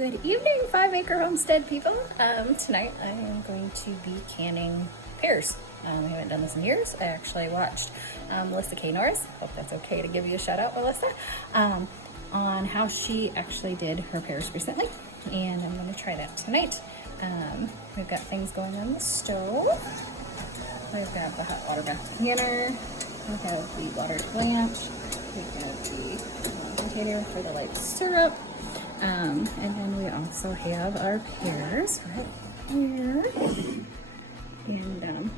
Good evening, 5 Acre Homestead people. Tonight I am going to be canning pears. I haven't done this in years. I actually watched Melissa K. Norris, hope that's okay to give you a shout out, Melissa, on how she actually did her pears recently. And I'm going to try that tonight. We've got things going on the stove. We've got the hot water bath canner. We have the water blanch. We've got the container for the light syrup. And then we also have our pears right here. And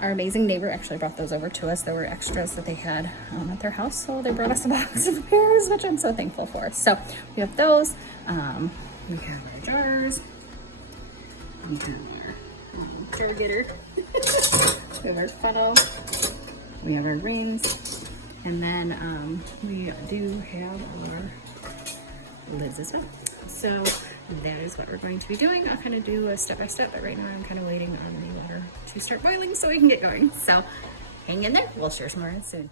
our amazing neighbor actually brought those over to us. There were extras that they had at their house, so they brought us a box of pears, which I'm so thankful for. So we have those. We have our jars. We have our jar getter. We have our funnel. We have our rings. And then we do have our lids as well. So that is what we're going to be doing. I'll kind of do a step-by-step, but right now I'm kind of waiting on the water to start boiling so we can get going. So hang in there. We'll share some more soon.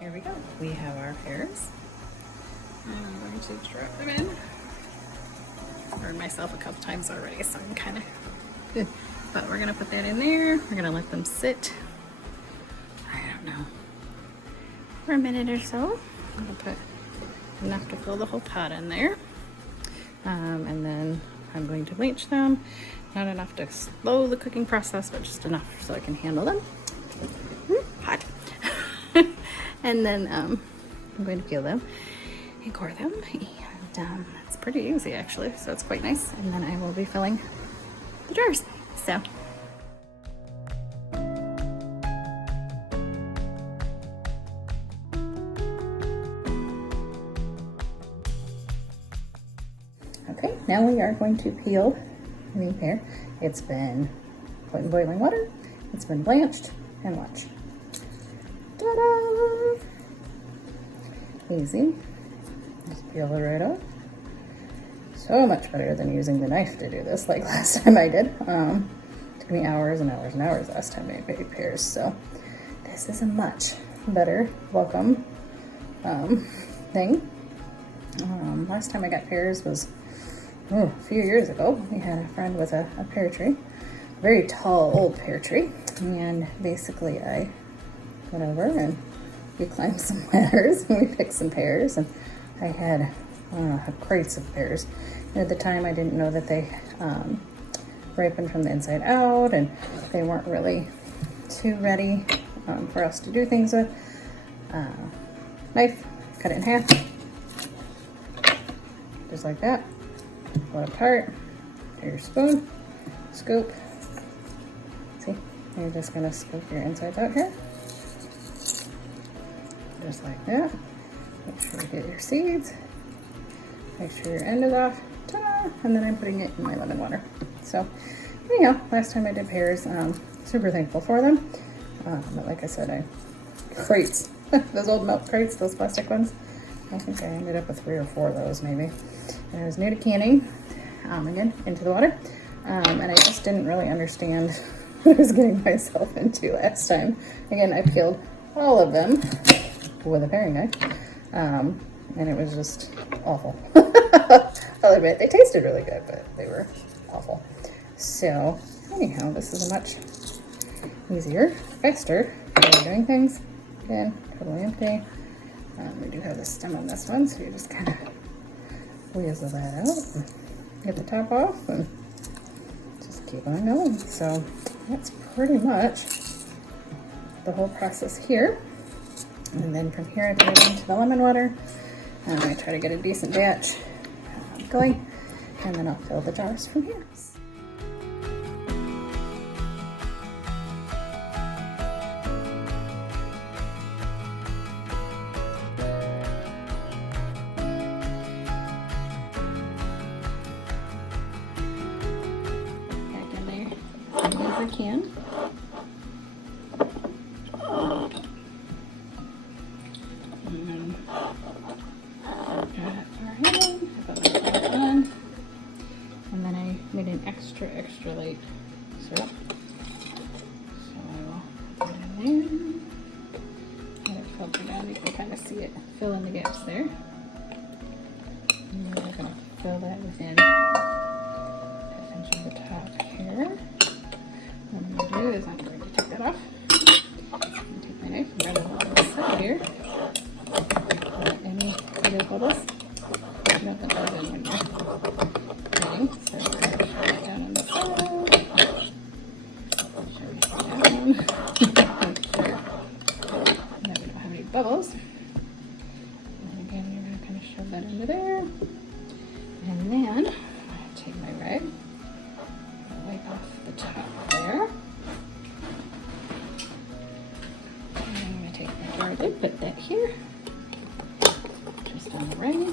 Here we go. We have our pears. I'm going to drop them in. I've burned myself a couple times already, so I'm kind of good. But we're going to put that in there. We're going to let them sit, I don't know, for a minute or so. I'm going to put enough to fill the whole pot in there. And then I'm going to blanch them. Not enough to slow the cooking process, but just enough so I can handle them. Hot. And then I'm going to peel them and core them, and it's pretty easy actually, so it's quite nice. And then I will be filling the jars. So okay, now we are going to peel the pear. It's been put in boiling water, it's been blanched, and watch. Ta-da! Easy. Just peel it right off. So much better than using the knife to do this like last time I did. Took me hours and hours and hours last time I made pears, so this is a much better welcome thing. Last time I got pears was a few years ago. We had a friend with a pear tree, a very tall old pear tree, and basically I went over and we climbed some ladders and we picked some pears, and I had crates of pears. And at the time I didn't know that they ripened from the inside out, and they weren't really too ready for us to do things with. Knife, cut it in half, just like that. Pull it apart, take your spoon, scoop. See, you're just gonna scoop your insides out here. Just like that. Make sure you get your seeds. Make sure your end is off. Ta-da! And then I'm putting it in my lemon water. So, anyhow, last time I did pears, super thankful for them. But like I said, crates, those old milk crates, those plastic ones. I think I ended up with 3 or 4 of those maybe. And I was new to canning, again, into the water. And I just didn't really understand what I was getting myself into last time. Again, I peeled all of them with a paring knife, and it was just awful. I'll admit, they tasted really good, but they were awful. So anyhow, this is a much easier, faster way of doing things. Again, totally empty. We do have the stem on this one, so you just kind of weasel that out, get the top off, and just keep on going. So that's pretty much the whole process here. And then from here, I put it into the lemon water. I try to get a decent batch going, and then I'll fill the jars from here. Back in there. I can. And and then I made an extra light syrup. So I will put it in there. Let it filter down. You can kind of see it fill in the gaps there. And then we're going to fill that within the top here. What I'm going to do is I'm going to take that off. And take my knife and rub it along the side here. Any little bubbles. Nothing goes in when you're eating. So we're going to shove it down on the side. Shove it down. Make sure that we don't have any bubbles. And again, you're going to kind of shove that into there. And then I'm going to take my rag, wipe off the top there. And I'm going to take my jar lid, put that here, just on the ring,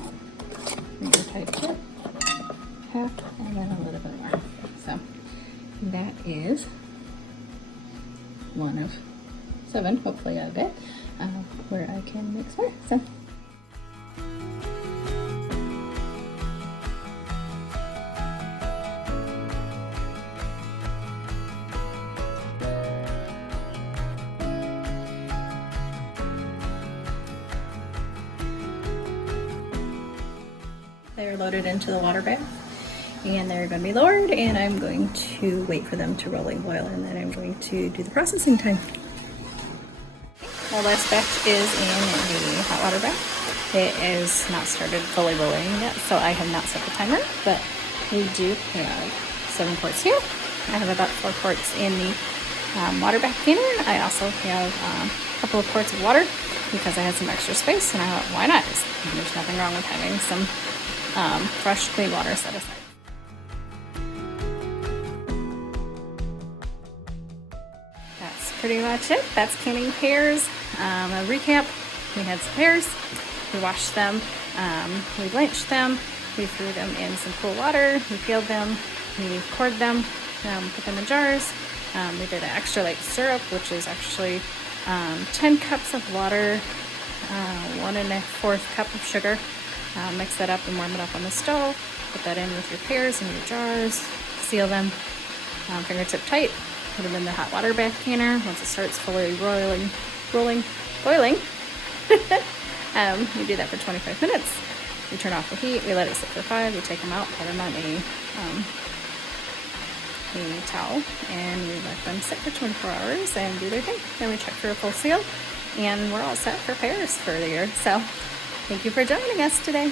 finger tight tip, half, and then a little bit more. So that is 1 of 7, hopefully I'll get, where I can mix more. So. They're loaded into the water bath and they're going to be lowered, and I'm going to wait for them to rolling boil, and then I'm going to do the processing time. The last batch is in the hot water bath. It is not started fully boiling yet, so I have not set the timer, but we do have 7 quarts here. I have about 4 quarts in the water bath container. I also have a couple of quarts of water because I had some extra space, and I thought, why not? There's nothing wrong with having some fresh, clean water set aside. That's pretty much it. That's canning pears. A recap, we had some pears, we washed them, we blanched them, we threw them in some cool water, we peeled them, we cored them, put them in jars. We did an extra light syrup, which is actually 10 cups of water, 1 1/4 cup of sugar. Mix that up and warm it up on the stove. Put that in with your pears in your jars. Seal them fingertip tight. Put them in the hot water bath container. Once it starts fully boiling, we do that for 25 minutes. We turn off the heat. We let it sit for 5. We take them out, put them on a towel, and we let them sit for 24 hours and do their thing. Then we check for a full seal, and we're all set for pears for the year. So thank you for joining us today.